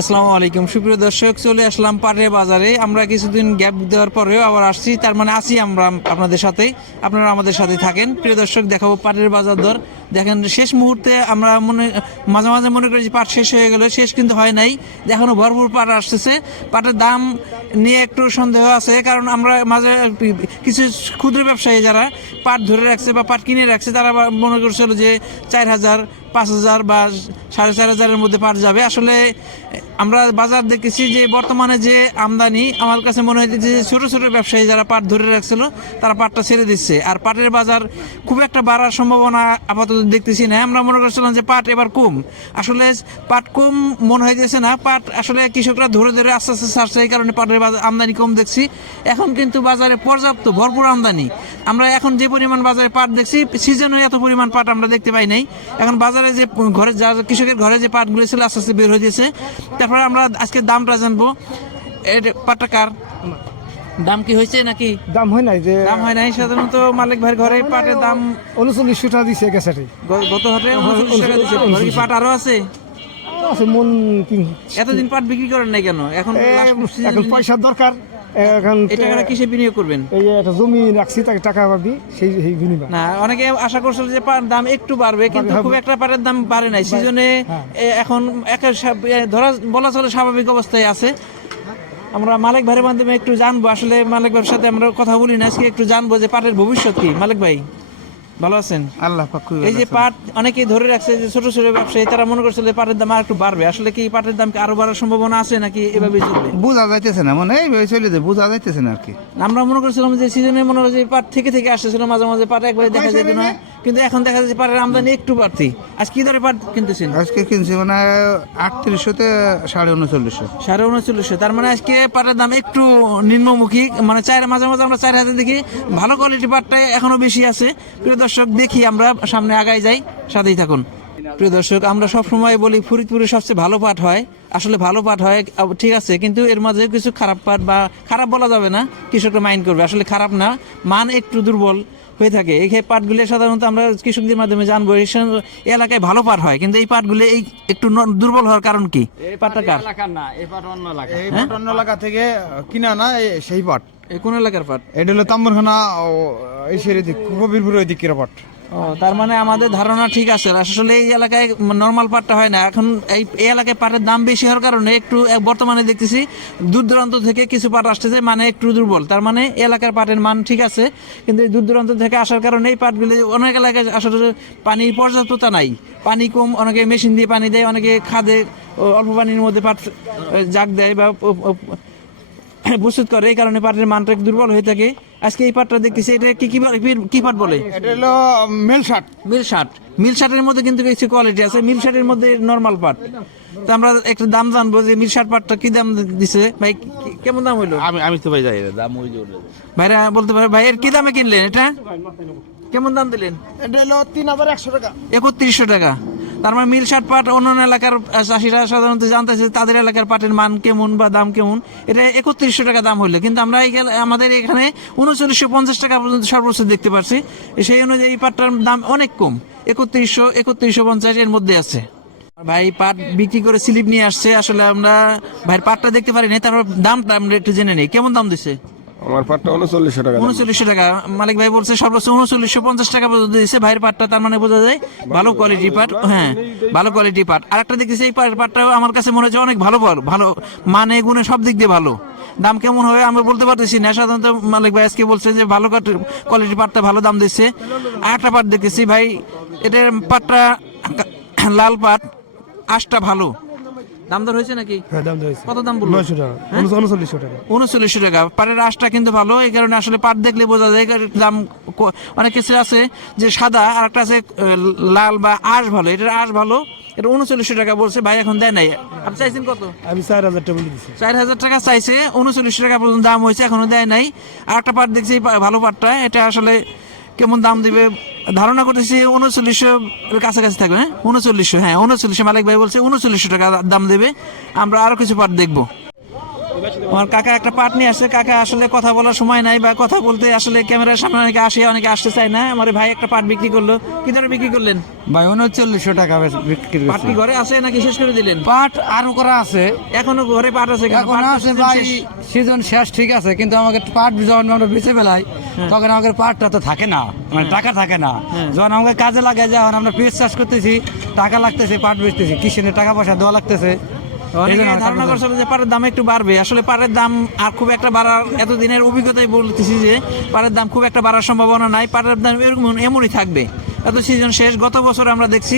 আসসালামু আলাইকুম। সুপ্রিয় দর্শক, চলে আসলাম পাটের বাজারে। আমরা কিছুদিন গ্যাপ দেওয়ার পরেও আবার আসছি। তার মানে আসি আমরা আপনাদের সাথেই। আপনারা আমাদের সাথে থাকেন। প্রিয় দর্শক, দেখাবো পাটের বাজার দর। দেখেন, শেষ মুহূর্তে আমরা মনে, মাঝে মাঝে মনে করি যে পাট শেষ হয়ে গেল, শেষ কিন্তু হয় নাই। এখনও ভরপুর পাট আসতেছে। পাটের দাম নিয়ে একটু সন্দেহ আছে, কারণ আমরা মাঝে কিছু ক্ষুদ্র ব্যবসায়ী যারা পাট ধরে রাখছে বা পাট কিনে রাখছে, তারা মনে করছিল যে চার হাজার, পাঁচ হাজার বা সাড়ে চার হাজারের মধ্যে পাট যাবে। আসলে আমরা বাজার দেখেছি যে বর্তমানে যে আমদানি, আমার কাছে মনে হয়েছে যে ছোটো ছোটো ব্যবসায়ী যারা পাট ধরে রাখছিল, তারা পাটটা ছেড়ে দিচ্ছে। আর পাটের বাজার খুব একটা বাড়ার সম্ভাবনা আপাতত দেখতেছি না। আমরা মনে করছিলাম যে পাট এবার কম। আসলে পাট কম মনে হইতেছে না। পাট আসলে কৃষকরা ধরে ধরে আস্তে আস্তে ছাড়ছে, এই কারণে পাটের বাজার, আমদানি কম দেখছি। এখন কিন্তু বাজারে পর্যাপ্ত, ভরপুর আমদানি। আমরা এখন যে পরিমাণ বাজারে পাট দেখছি, সিজনে এত পরিমাণ পাট আমরা দেখতে পাই নাই। এখন বাজারে যে ঘরে, যা কৃষকের ঘরে যে পাটগুলো ছিল, আস্তে আস্তে বের হয়ে গেছে। তারপরে আমরা আজকে দামটা জানব। এর পাটটা কার? দাম কি হয়েছে নাকি? দাম হয় নাই যে দাম হয় নাই সাধারণত মালিক ভাই ঘরে পাটের দাম উনচল্লিশশো টাকা দিছে গেছাটি গ- গত হাটে উনচল্লিশশো টাকা দিছে। ঘরে কি পাট আরও আছে? মন এতদিন পাট বিক্রি করেন নাই কেন? এখন এখন পয়সার দরকার। এখন টাকাটা কিসে বিনিয়োগ করবেন? এই যে একটা জমি রাখছি তাকে টাকা পাবি সেই সেই বিনিয়োগ না অনেকে আশা করছিল যে পাটের দাম একটু বাড়বে কিন্তু খুব একটা পাটের দাম বাড়ে নাই। সিজনে হ্যাঁ। এখন একা ধরা বলা চলে স্বাভাবিক অবস্থায় আছে। আমরা মালিক ভাইয়ের মাধ্যমে একটু জানব আসলে মালিক ভাইয়ের সাথে আমরা কথা বলি না আজকে একটু জানব যে পাটের ভবিষ্যৎ কি। মালিক ভাই? ভালো আছেন? আল্লাহ এই যে পাট অনেকেই ধরে রাখছে যে ছোট ছোট ব্যবসায়ী তারা মনে করছিল যে পাটের দাম আর একটু বাড়বে। আসলে কি পাটের দাম কি আরও বাড়ার সম্ভাবনা আছে নাকি এভাবে চলবে? বোঝা যাইতেছে না মানে এইভাবে চলে যায় বোঝা যাইতেছে না আর কি। আমরা মনে করছিলাম যে সিজনে মনে হয় যে পাট থেকে থেকে আসতেছিল মাঝে মাঝে পাট একবার দেখা যায় না। কিন্তু এখন দেখা যাচ্ছে পাটের আমদানি একটু বাড়তি। আজ কি দরে পাট কিনতেছেন? আজকে কিনছি মানে আটত্রিশশোতে সাড়ে উনচল্লিশশো। সাড়ে উনচল্লিশশো। তার মানে আজকে পাটের দাম একটু নিম্নমুখী। মানে চার মাঝে মাঝে আমরা চার হাজার দেখি ভালো কোয়ালিটি পাটটাই এখনও বেশি আছে। প্রিয় দর্শক দেখি আমরা সামনে আগাই যাই সাথেই থাকুন। প্রিয় দর্শক আমরা সব সময় বলি ফরিদপুরে সবচেয়ে ভালো পাট হয়। আসলে ভালো পাট হয় ঠিক আছে কিন্তু এর মাঝে কিছু খারাপ পাট বা খারাপ বলা যাবে না। কৃষকরা মাইন্ড করবে আসলে খারাপ না। মান একটু দুর্বল। হয়ে থাকে। এই পাটগুলি পাটগুলো সাধারণত আমরা কৃষকদের মাধ্যমে জানব এই এলাকায় ভালো পাট হয় কিন্তু এই পাটগুলি এই একটু ন- দুর্বল হওয়ার কারণ কি? এই পাটটা কার? এই পাট অন্য এলাকা। থেকে কিনা না সেই পাট। কোন এলাকার পাট? এটা হলো তাম্বরখানা ও, এই সেরে দিক কবিরপুর ওই দিকের পাট। ও তার মানে আমাদের ধারণা ঠিক আছে। আসলে এই এলাকায় নর্মাল পাটটা হয় না। এখন এই এই এলাকায় পাটের দাম বেশি হওয়ার কারণে একটু বর্তমানে দেখতেছি দূর দূরান্ত থেকে কিছু পাট আসতেছে মানে একটু দুর্বল। তার মানে এলাকার পাটের মান ঠিক আছে কিন্তু এই দূর দূরান্ত থেকে আসার কারণে এই পাটগুলি অনেক এলাকায় আসলে পানির পর্যাপ্ততা নাই। পানি কম অনেকে মেশিন দিয়ে পানি দেয় অনেকে খাদে অল্প পানির মধ্যে পাট জাগ দেয় বা প্রস্তুত করে এই কারণে পাটের মানটা দুর্বল হয়ে থাকে। আজকে এই পাটটা দেখতেছি এটা কি কি পাট- বলে? এটা হলো male shirt. Mill shirt. Mill শার্টের মধ্যে কিন্তু কিছু কোয়ালিটি আছে মিল শার্টের মধ্যে নর্মাল পাট। তো আমরা একটা দাম জানব যে মিল শার্ট পাটটা কি দাম দিছে? ভাই কেমন দাম হইল? আমি আমি তো ভাই যাই দাম ওই যে ভাইরা বলতে পারে ভাই এর কি দামে কিনলেন এটা? কেমন দাম দিলেন? এটা হলো তিন হাজার একশো টাকা। একত্রিশশো টাকা। তার মানে মিল শার্ট পাট অন্যান্য এলাকার চাষিরা সাধারণত জানতেছে তাদের এলাকার পাটের মান কেমন বা দাম কেমন। এটা একত্রিশশো টাকা দাম হইল। কিন্তু আমরা আমাদের এখানে উনচল্লিশশো পঞ্চাশ টাকা পর্যন্ত সর্বোচ্চ দেখতে পাচ্ছি সেই অনুযায়ী পাটটার দাম অনেক কম। একত্রিশশো একত্রিশশো পঞ্চাশ এর মধ্যে আছে। ভাই, পাট বিক্রি করে স্লিপ নিয়ে আসছে। আসলে আমরা, ভাই, পাটটা দেখতে পারি না তারপর দামটা আমরা একটু জেনে নেই। কেমন দাম দিছে? আমার পাটটা উনচল্লিশশো টাকা উনচল্লিশশো টাকা। মালিক ভাই বলছে সর্বোচ্চ উনচল্লিশশো পঞ্চাশ টাকা পর্যন্ত দিচ্ছে ভাইয়ের পাটটা তার মানে বোঝা যায় ভালো কোয়ালিটি পাট। হ্যাঁ ভালো কোয়ালিটি পাট। আর একটা দেখতেছি, এই পাট- পাটটাও আমার কাছে মনে হচ্ছে অনেক ভালো পাট ভালো মানে গুণে সব দিক দিয়ে ভালো। দাম কেমন হবে আমি বলতে পারতেছি না। সাধারণত মালিক ভাই আজকে বলছে যে ভালো কোয়ালিটি পাটটা ভালো দাম দিচ্ছে। আর একটা পাট দেখতেছি ভাই এটার পাটটা লাল পাট, আশটা ভালো। দাম দর হয়েছে নাকি? হ্যাঁ দাম হয়েছে। কত দাম বলল? নয়শো টাকা উনচল্লিশশো টাকা। উনচল্লিশশো টাকা। পাটের আঁশটা কিন্তু ভালো এই কারণে আসলে পাট দেখলে বোঝা যায় দাম অনেক কিছু আছে যে সাদা আর একটা আছে লাল বা আঁশ ভালো। এটার আঁশ ভালো এটা উনচল্লিশশো টাকা বলছে ভাই এখন দেয় নাই। আপনি চাইছেন কত? আমি চার হাজার টাকা দিচ্ছি চার হাজার টাকা চাইছে উনচল্লিশশো টাকা পর্যন্ত দাম হয়েছে এখনও দেয় নাই। আর একটা পাট দেখছি ভালো পাটটা এটা আসলে কেমন দাম দিবে ধারণা করতেছি উনচল্লিশশো কাছাকাছি থাকবে হ্যাঁ? উনচল্লিশশো হ্যাঁ উনচল্লিশশো মালিক ভাই বলছে উনচল্লিশশো টাকা দাম দেবে, আমরা আরও কিছু পার্ট দেখব। আমার কাকা একটা পাট নিয়ে আসছে। কাকা আসলে কথা বলার সময় নাই বা কথা বলতে আসলে ক্যামেরার সামনে অনেকে আসে অনেকে আসতে চায় না। আমার ভাই একটা পাট বিক্রি করল। কি ধরে বিক্রি করলেন? ভাই উনচল্লিশশো টাকা বিক্রি পাট কি ঘরে আছে নাকি শেষ করে দিলেন? পাট আরও করা আছে। এখনও ঘরে পাট আছে? এখন আছে ভাই সিজন শেষ ঠিক আছে। কিন্তু আমাকে পাট যখন আমরা বেঁচে ফেলাই তখন আমাদের পাটটা তো থাকে না। মানে টাকা থাকে না। যখন আমাকে কাজে লাগে যখন আমরা পেঁয়াজ চাষ করতেছি টাকা লাগতেছে পাট বেচতেছি কৃষকের টাকা পয়সা দেওয়া লাগতেছে ধারণা করছিল যে পাড়ের দাম একটু বাড়বে। আসলে পাড়ের দাম আর খুব একটা বাড়ার এতদিনের অভিজ্ঞতায় বলতেছি যে পাড়ের দাম খুব একটা বাড়ার সম্ভাবনা নাই পাড়ের দাম এরকম এমনই থাকবে। এত সিজন শেষ, গত বছর আমরা দেখছি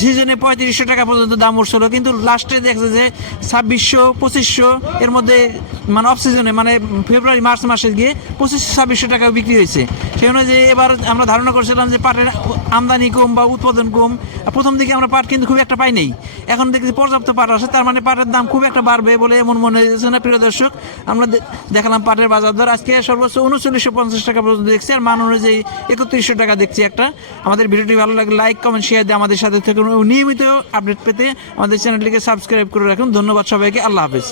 সিজনে পঁয়ত্রিশশো টাকা পর্যন্ত দাম উঠছিল, কিন্তু লাস্টে দেখছে যে ছাব্বিশশো, পঁচিশশো, এর মধ্যে মানে অফ সিজনে মানে ফেব্রুয়ারি মার্চ মাসে গিয়ে পঁচিশশো, ছাব্বিশশো টাকা বিক্রি হয়েছে। সেই অনুযায়ী এবার আমরা ধারণা করছিলাম যে পাটের আমদানি কম বা উৎপাদন কম প্রথম দিকে আমরা পাট কিন্তু খুব একটা পাই নেই। এখন দেখছি পর্যাপ্ত পাট আছে তার মানে পাটের দাম খুব একটা বাড়বে বলে এমন মনে হয়েছে না, প্রিয় দর্শক। আমরা দেখালাম পাটের বাজার দর। আজকে সর্বোচ্চ উনচল্লিশশো পঞ্চাশ টাকা পর্যন্ত দেখছি, আর মান অনুযায়ী একত্রিশশো টাকা দেখছি একটা। আমাদের ভিডিওটি ভালো লাগে লাইক কমেন্ট শেয়ার দিয়ে আমাদের সাথে থাকুন। নিয়মিত আপডেট পেতে আমাদের চ্যানেলটিকে সাবস্ক্রাইব করে রাখুন। ধন্যবাদ সবাইকে। আল্লাহ হাফিজ।